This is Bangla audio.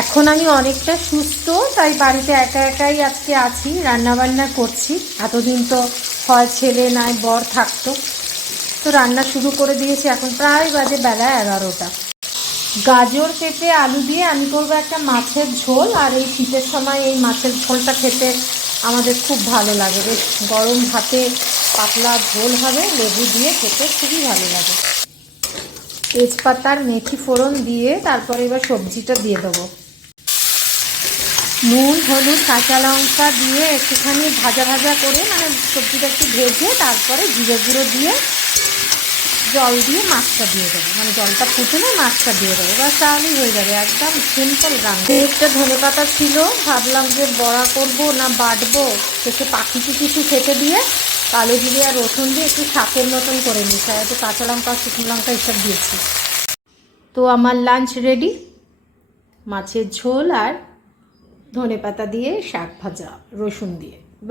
এখন আমি অনেকটা সুস্থ, তাই বাড়িতে একা একাই আজকে আছি, রান্নাবান্না করছি। এতদিন তো হয় ছেলে নয় বর থাকতো, তো রান্না শুরু করে দিয়েছি। এখন প্রায় বাজে বেলা 11টা। গাজর পেঁপে আলু দিয়ে আমি করবো একটা মাছের ঝোল। আর এই শীতের সময় এই মাছের ঝোলটা খেতে আমাদের খুব ভালো লাগে। বেশ গরম ভাতে পাতলা ঝোল হবে, লেবু দিয়ে খেতে খুবই ভালো লাগে। তেজপাতার মেথি ফোড়ন দিয়ে তারপরে এবার সবজিটা দিয়ে দেবো। নুন হলুদ কাঁচা লঙ্কা দিয়ে একটুখানি ভাজা ভাজা করে, মানে সবজিটা একটু ভেজে তারপরে জিরে গুঁড়ো দিয়ে জল দিয়ে মাছটা দিয়ে দেবো। মানে জলটা ফুটলে মাছটা দিয়ে দেবো, এবার তাহলেই হয়ে যাবে। একদম সিম্পল রান্না। একটা ধনেপাতা ছিল, ভাবলাম যে বড়া করবো না বাটবো, শেষে পাখিকে কিছু খেতে দিয়ে কালো জিরে আর রসুন দিয়ে একটু শাকের মতন করে নিচ্ছি, আর একটু কাঁচা লঙ্কা শুকনো লঙ্কা এসব দিয়েছি। তো আমার লাঞ্চ রেডি, মাছের ঝোল আর ধনেপাতা দিয়ে শাক ভাজা রসুন দিয়ে।